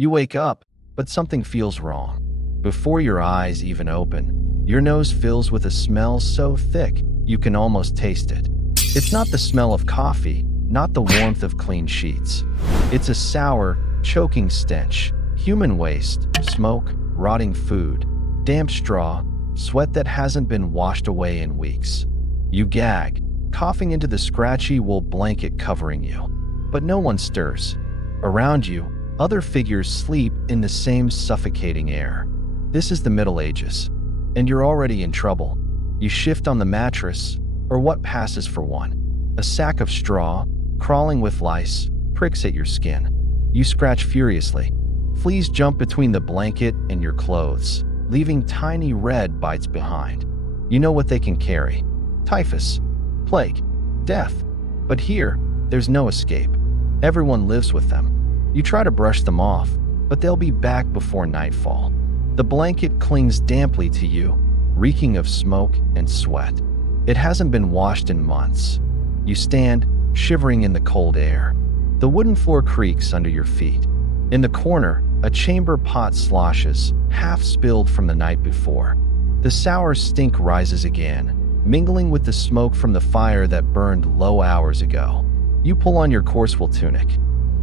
You wake up, but something feels wrong. Before your eyes even open, your nose fills with a smell so thick you can almost taste it. It's not the smell of coffee, not the warmth of clean sheets. It's a sour, choking stench. Human waste, smoke, rotting food, damp straw, sweat that hasn't been washed away in weeks. You gag, coughing into the scratchy wool blanket covering you. But no one stirs. Around you, other figures sleep in the same suffocating air. This is the Middle Ages, and you're already in trouble. You shift on the mattress, or what passes for one. A sack of straw, crawling with lice, pricks at your skin. You scratch furiously. Fleas jump between the blanket and your clothes, leaving tiny red bites behind. You know what they can carry: typhus, plague, death. But here, there's no escape. Everyone lives with them. You try to brush them off, but they'll be back before nightfall. The blanket clings damply to you, reeking of smoke and sweat. It hasn't been washed in months. You stand, shivering in the cold air. The wooden floor creaks under your feet. In the corner, a chamber pot sloshes, half spilled from the night before. The sour stink rises again, mingling with the smoke from the fire that burned low hours ago. You pull on your coarse wool tunic.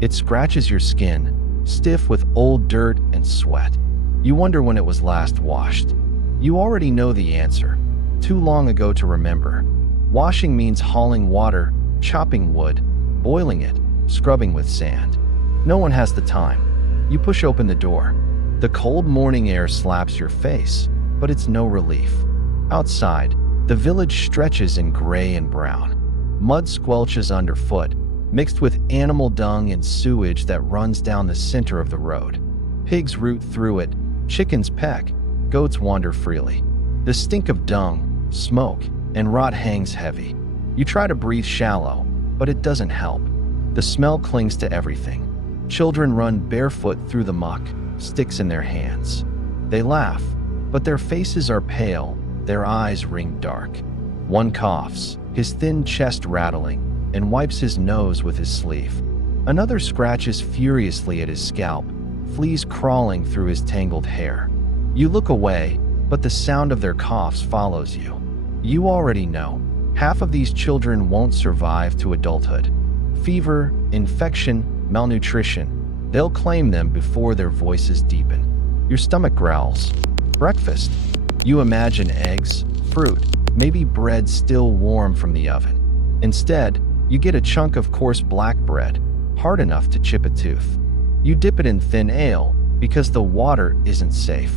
It scratches your skin, stiff with old dirt and sweat. You wonder when it was last washed. You already know the answer. Too long ago to remember. Washing means hauling water, chopping wood, boiling it, scrubbing with sand. No one has the time. You push open the door. The cold morning air slaps your face, but it's no relief. Outside, the village stretches in gray and brown. Mud squelches underfoot, mixed with animal dung and sewage that runs down the center of the road. Pigs root through it, chickens peck, goats wander freely. The stink of dung, smoke, and rot hangs heavy. You try to breathe shallow, but it doesn't help. The smell clings to everything. Children run barefoot through the muck, sticks in their hands. They laugh, but their faces are pale, their eyes ring dark. One coughs, his thin chest rattling, and wipes his nose with his sleeve. Another scratches furiously at his scalp, fleas crawling through his tangled hair. You look away, but the sound of their coughs follows you. You already know, half of these children won't survive to adulthood. Fever, infection, malnutrition, they'll claim them before their voices deepen. Your stomach growls. Breakfast. You imagine eggs, fruit, maybe bread still warm from the oven. Instead, you get a chunk of coarse black bread, hard enough to chip a tooth. You dip it in thin ale because the water isn't safe.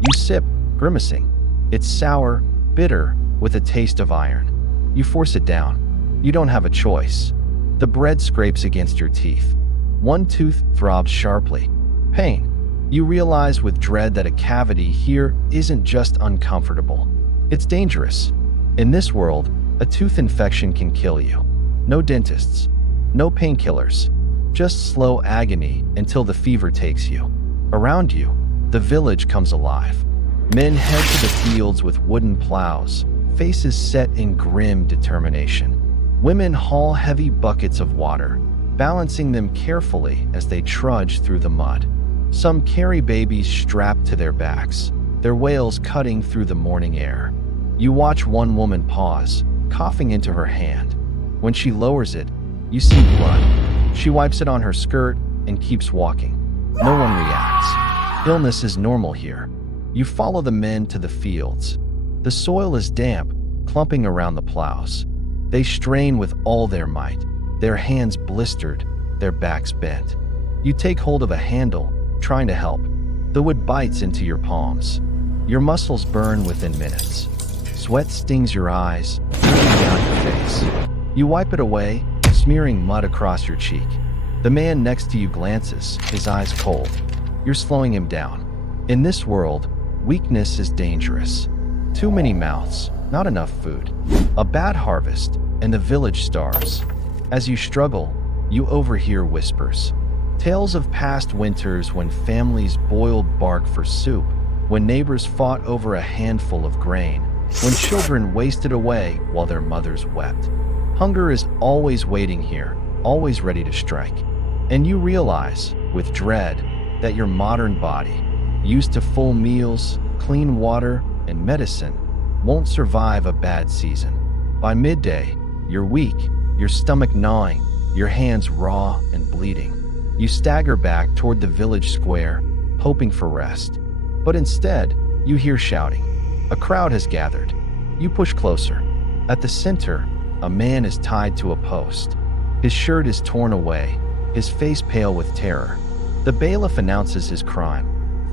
You sip, grimacing. It's sour, bitter, with a taste of iron. You force it down. You don't have a choice. The bread scrapes against your teeth. One tooth throbs sharply. Pain. You realize with dread that a cavity here isn't just uncomfortable. It's dangerous. In this world, a tooth infection can kill you. No dentists. No painkillers. Just slow agony until the fever takes you. Around you, the village comes alive. Men head to the fields with wooden plows, faces set in grim determination. Women haul heavy buckets of water, balancing them carefully as they trudge through the mud. Some carry babies strapped to their backs, their wails cutting through the morning air. You watch one woman pause, coughing into her hand. When she lowers it, you see blood. She wipes it on her skirt and keeps walking. No one reacts. Illness is normal here. You follow the men to the fields. The soil is damp, clumping around the plows. They strain with all their might, their hands blistered, their backs bent. You take hold of a handle, trying to help. The wood bites into your palms. Your muscles burn within minutes. Sweat stings your eyes, dripping down your face. You wipe it away, smearing mud across your cheek. The man next to you glances, his eyes cold. You're slowing him down. In this world, weakness is dangerous. Too many mouths, not enough food. A bad harvest, and the village starves. As you struggle, you overhear whispers. Tales of past winters when families boiled bark for soup, when neighbors fought over a handful of grain, when children wasted away while their mothers wept. Hunger is always waiting here, always ready to strike. And you realize, with dread, that your modern body, used to full meals, clean water, and medicine, won't survive a bad season. By midday, you're weak, your stomach gnawing, your hands raw and bleeding. You stagger back toward the village square, hoping for rest. But instead, you hear shouting. A crowd has gathered. You push closer. At the center, a man is tied to a post. His shirt is torn away, his face pale with terror. The bailiff announces his crime.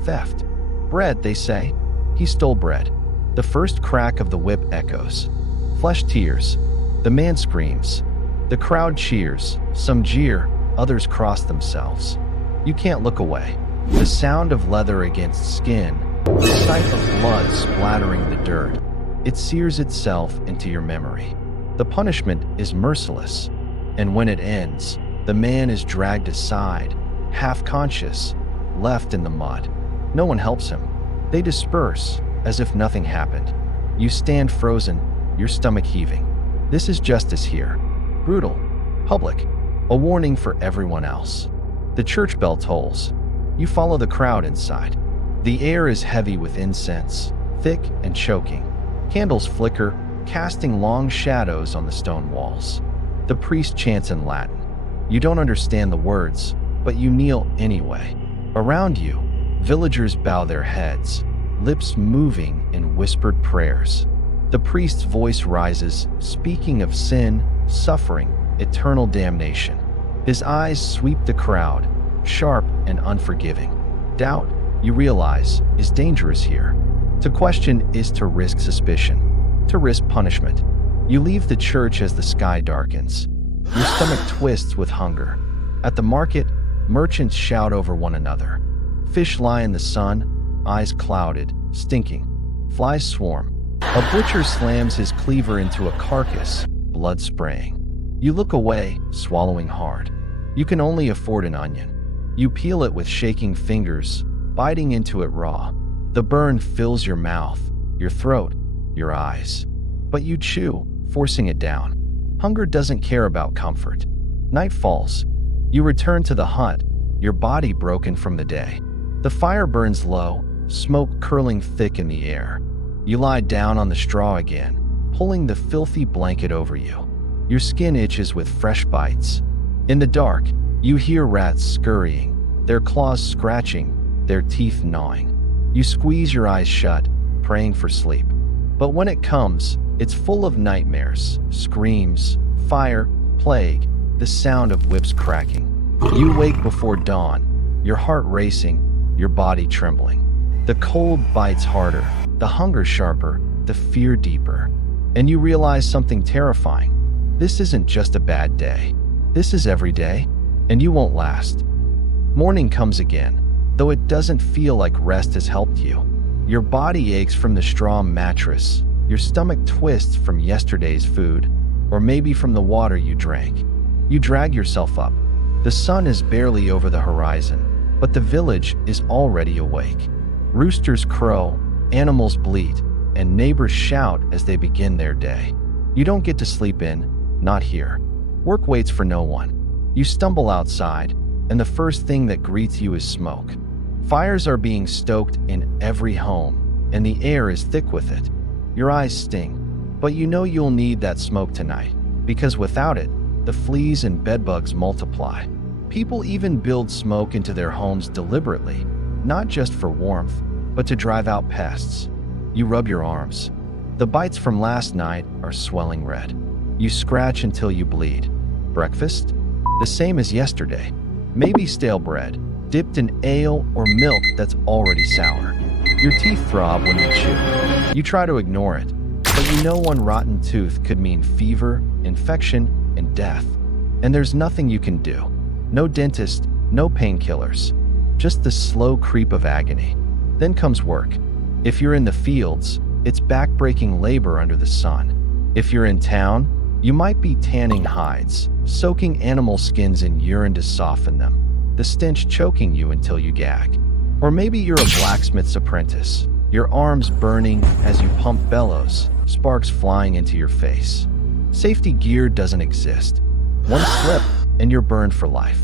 Theft. Bread, they say. He stole bread. The first crack of the whip echoes. Flesh tears. The man screams. The crowd cheers. Some jeer, others cross themselves. You can't look away. The sound of leather against skin, the sight of blood splattering the dirt, it sears itself into your memory. The punishment is merciless, and when it ends, the man is dragged aside, half conscious, left in the mud. No one helps him. They disperse as if nothing happened. You stand frozen, your stomach heaving. This is justice here. Brutal, public, a warning for everyone else. The church bell tolls. You follow the crowd inside. The air is heavy with incense, thick and choking. Candles flicker, casting long shadows on the stone walls. The priest chants in Latin. You don't understand the words, but you kneel anyway. Around you, villagers bow their heads, lips moving in whispered prayers. The priest's voice rises, speaking of sin, suffering, eternal damnation. His eyes sweep the crowd, sharp and unforgiving. Doubt, you realize, is dangerous here. To question is to risk suspicion, to risk punishment. You leave the church as the sky darkens. Your stomach twists with hunger. At the market, merchants shout over one another. Fish lie in the sun, eyes clouded, stinking. Flies swarm. A butcher slams his cleaver into a carcass, blood spraying. You look away, swallowing hard. You can only afford an onion. You peel it with shaking fingers, biting into it raw. The burn fills your mouth, your throat, your eyes. But you chew, forcing it down. Hunger doesn't care about comfort. Night falls. You return to the hut, your body broken from the day. The fire burns low, smoke curling thick in the air. You lie down on the straw again, pulling the filthy blanket over you. Your skin itches with fresh bites. In the dark, you hear rats scurrying, their claws scratching, their teeth gnawing. You squeeze your eyes shut, praying for sleep. But when it comes, it's full of nightmares, screams, fire, plague, the sound of whips cracking. You wake before dawn, your heart racing, your body trembling. The cold bites harder, the hunger sharper, the fear deeper. And you realize something terrifying. This isn't just a bad day. This is every day, and you won't last. Morning comes again, though it doesn't feel like rest has helped you. Your body aches from the straw mattress, your stomach twists from yesterday's food, or maybe from the water you drank. You drag yourself up. The sun is barely over the horizon, but the village is already awake. Roosters crow, animals bleat, and neighbors shout as they begin their day. You don't get to sleep in, not here. Work waits for no one. You stumble outside, and the first thing that greets you is smoke. Fires are being stoked in every home, and the air is thick with it. Your eyes sting, but you know you'll need that smoke tonight, because without it, the fleas and bedbugs multiply. People even build smoke into their homes deliberately, not just for warmth, but to drive out pests. You rub your arms. The bites from last night are swelling red. You scratch until you bleed. Breakfast? The same as yesterday. Maybe stale bread, dipped in ale or milk that's already sour. Your teeth throb when you chew. You try to ignore it, but you know one rotten tooth could mean fever, infection, and death. And there's nothing you can do. No dentist, no painkillers. Just the slow creep of agony. Then comes work. If you're in the fields, it's back-breaking labor under the sun. If you're in town, you might be tanning hides, soaking animal skins in urine to soften them, the stench choking you until you gag. Or maybe you're a blacksmith's apprentice, your arms burning as you pump bellows, sparks flying into your face. Safety gear doesn't exist. One slip, and you're burned for life.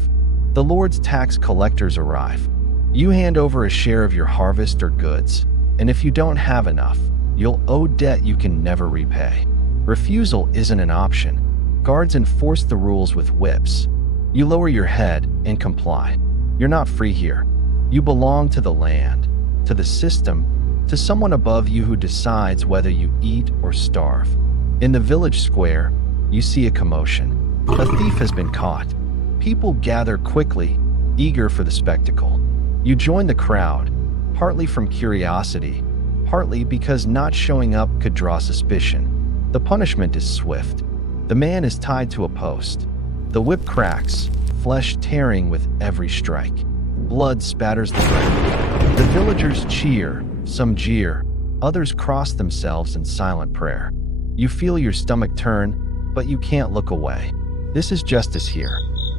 The Lord's tax collectors arrive. You hand over a share of your harvest or goods, and if you don't have enough, you'll owe debt you can never repay. Refusal isn't an option. Guards enforce the rules with whips. You lower your head and comply. You're not free here. You belong to the land, to the system, to someone above you who decides whether you eat or starve. In the village square, you see a commotion. A thief has been caught. People gather quickly, eager for the spectacle. You join the crowd, partly from curiosity, partly because not showing up could draw suspicion. The punishment is swift. The man is tied to a post. The whip cracks, flesh tearing with every strike. Blood spatters the ground. The villagers cheer, some jeer, others cross themselves in silent prayer. You feel your stomach turn, but you can't look away. This is justice here.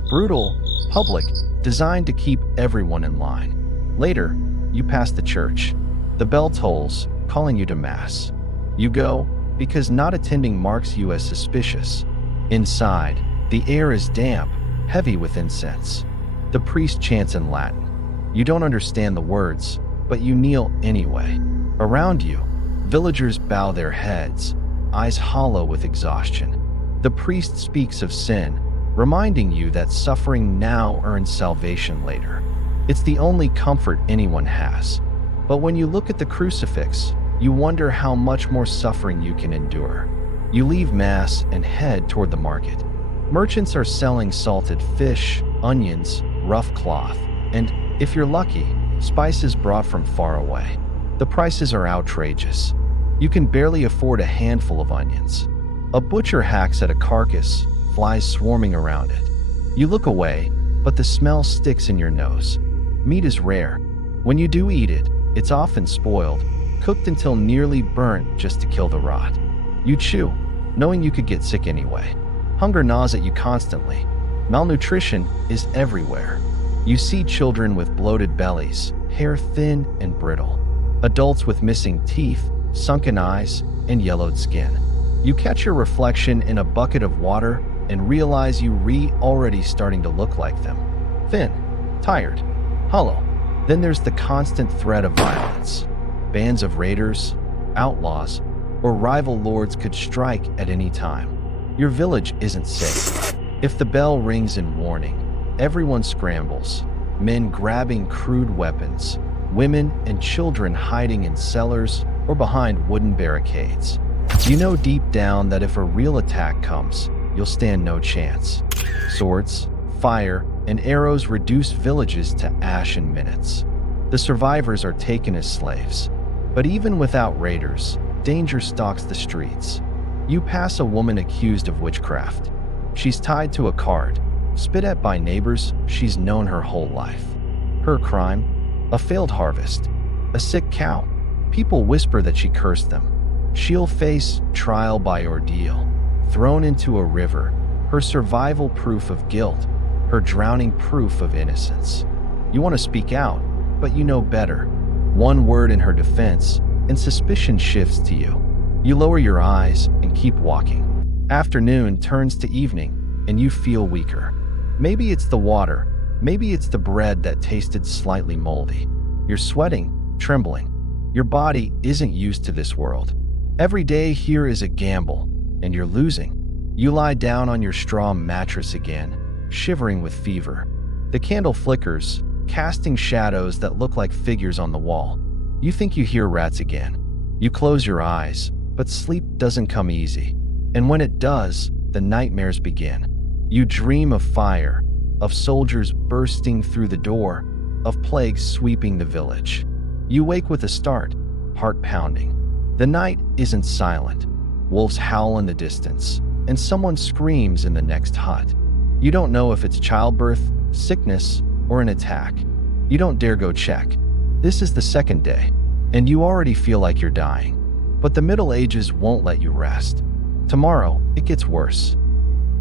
Brutal, public, designed to keep everyone in line. Later, you pass the church. The bell tolls, calling you to mass. You go, because not attending marks you as suspicious. Inside, the air is damp, heavy with incense. The priest chants in Latin. You don't understand the words, but you kneel anyway. Around you, villagers bow their heads, eyes hollow with exhaustion. The priest speaks of sin, reminding you that suffering now earns salvation later. It's the only comfort anyone has. But when you look at the crucifix, you wonder how much more suffering you can endure. You leave Mass and head toward the market. Merchants are selling salted fish, onions, rough cloth, and, if you're lucky, spices brought from far away. The prices are outrageous. You can barely afford a handful of onions. A butcher hacks at a carcass, flies swarming around it. You look away, but the smell sticks in your nose. Meat is rare. When you do eat it, it's often spoiled, cooked until nearly burnt just to kill the rot. You chew, knowing you could get sick anyway. Hunger gnaws at you constantly. Malnutrition is everywhere. You see children with bloated bellies, hair thin and brittle. Adults with missing teeth, sunken eyes, and yellowed skin. You catch your reflection in a bucket of water and realize you already starting to look like them. Thin, tired, hollow. Then there's the constant threat of violence. Bands of raiders, outlaws, or rival lords could strike at any time. Your village isn't safe. If the bell rings in warning, everyone scrambles. Men grabbing crude weapons, women and children hiding in cellars or behind wooden barricades. You know deep down that if a real attack comes, you'll stand no chance. Swords, fire, and arrows reduce villages to ash in minutes. The survivors are taken as slaves. But even without raiders, danger stalks the streets. You pass a woman accused of witchcraft. She's tied to a cart, spit at by neighbors she's known her whole life. Her crime? A failed harvest. A sick cow. People whisper that she cursed them. She'll face trial by ordeal, thrown into a river, her survival proof of guilt, her drowning proof of innocence. You want to speak out, but you know better. One word in her defense, and suspicion shifts to you. You lower your eyes and keep walking. Afternoon turns to evening, and you feel weaker. Maybe it's the water, maybe it's the bread that tasted slightly moldy. You're sweating, trembling. Your body isn't used to this world. Every day here is a gamble, and you're losing. You lie down on your straw mattress again, shivering with fever. The candle flickers, casting shadows that look like figures on the wall. You think you hear rats again. You close your eyes, but sleep doesn't come easy. And when it does, the nightmares begin. You dream of fire, of soldiers bursting through the door, of plagues sweeping the village. You wake with a start, heart pounding. The night isn't silent. Wolves howl in the distance, and someone screams in the next hut. You don't know if it's childbirth, sickness, or an attack. You don't dare go check. This is the second day, and you already feel like you're dying. But the Middle Ages won't let you rest. Tomorrow, it gets worse.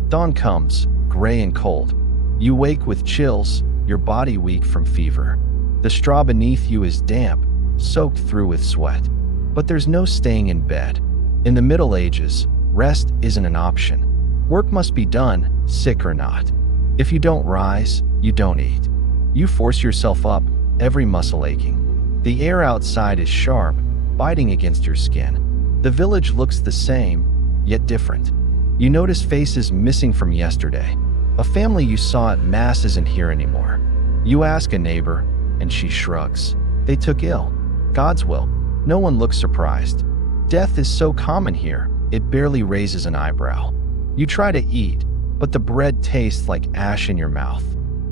Dawn comes, gray and cold. You wake with chills, your body weak from fever. The straw beneath you is damp, soaked through with sweat. But there's no staying in bed. In the Middle Ages, rest isn't an option. Work must be done, sick or not. If you don't rise, you don't eat. You force yourself up, every muscle aching. The air outside is sharp, biting against your skin. The village looks the same, yet different. You notice faces missing from yesterday. A family you saw at Mass isn't here anymore. You ask a neighbor, and she shrugs. They took ill. God's will. No one looks surprised. Death is so common here, it barely raises an eyebrow. You try to eat, but the bread tastes like ash in your mouth.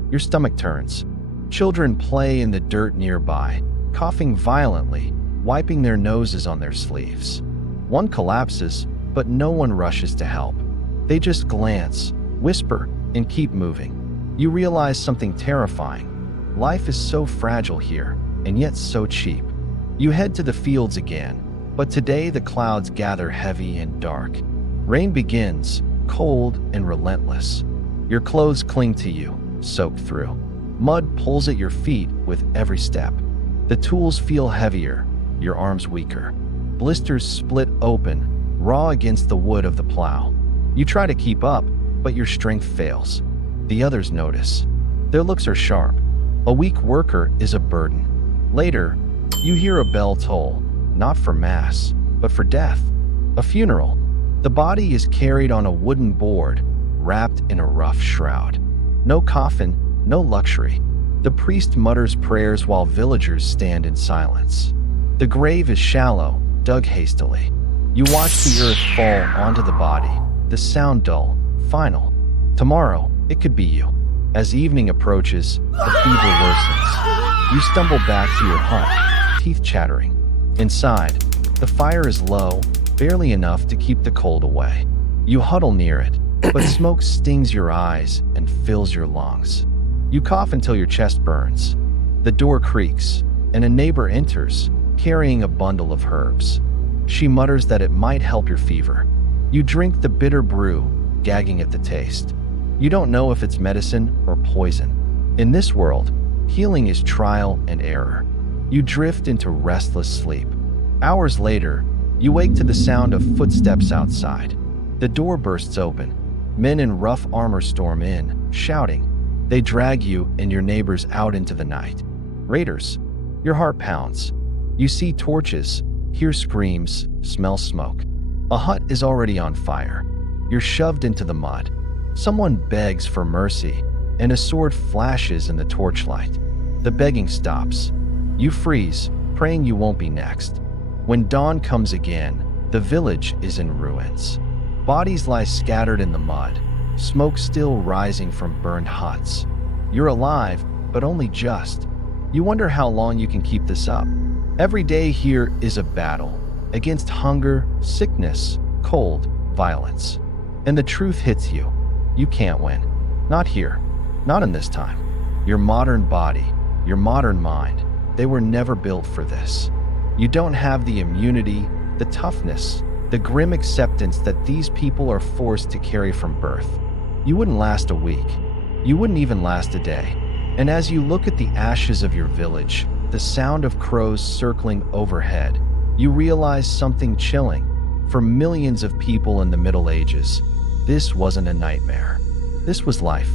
Your stomach turns. Children play in the dirt nearby, coughing violently, wiping their noses on their sleeves. One collapses, but no one rushes to help. They just glance, whisper, and keep moving. You realize something terrifying. Life is so fragile here, and yet so cheap. You head to the fields again, but today the clouds gather heavy and dark. Rain begins, cold and relentless. Your clothes cling to you, soaked through. Mud pulls at your feet with every step. The tools feel heavier, your arms weaker. Blisters split open, raw against the wood of the plow. You try to keep up, but your strength fails. The others notice. Their looks are sharp. A weak worker is a burden. Later, you hear a bell toll, not for mass, but for death. A funeral. The body is carried on a wooden board, wrapped in a rough shroud. No coffin, no luxury. The priest mutters prayers while villagers stand in silence. The grave is shallow, dug hastily. You watch the earth fall onto the body, the sound dull, final. Tomorrow, it could be you. As evening approaches, the fever worsens. You stumble back to your hut, teeth chattering. Inside, the fire is low, barely enough to keep the cold away. You huddle near it, but smoke stings your eyes and fills your lungs. You cough until your chest burns. The door creaks, and a neighbor enters, carrying a bundle of herbs. She mutters that it might help your fever. You drink the bitter brew, gagging at the taste. You don't know if it's medicine or poison. In this world, healing is trial and error. You drift into restless sleep. Hours later, you wake to the sound of footsteps outside. The door bursts open. Men in rough armor storm in, shouting. They drag you and your neighbors out into the night. Raiders. Your heart pounds. You see torches, hear screams, smell smoke. A hut is already on fire. You're shoved into the mud. Someone begs for mercy, and a sword flashes in the torchlight. The begging stops. You freeze, praying you won't be next. When dawn comes again, the village is in ruins. Bodies lie scattered in the mud, smoke still rising from burned huts. You're alive, but only just. You wonder how long you can keep this up. Every day here is a battle against hunger, sickness, cold, violence. And the truth hits you. You can't win. Not here. Not in this time. Your modern body, your modern mind, they were never built for this. You don't have the immunity, the toughness, the grim acceptance that these people are forced to carry from birth. You wouldn't last a week. You wouldn't even last a day. And as you look at the ashes of your village, the sound of crows circling overhead, you realize something chilling. For millions of people in the Middle Ages, this wasn't a nightmare. This was life.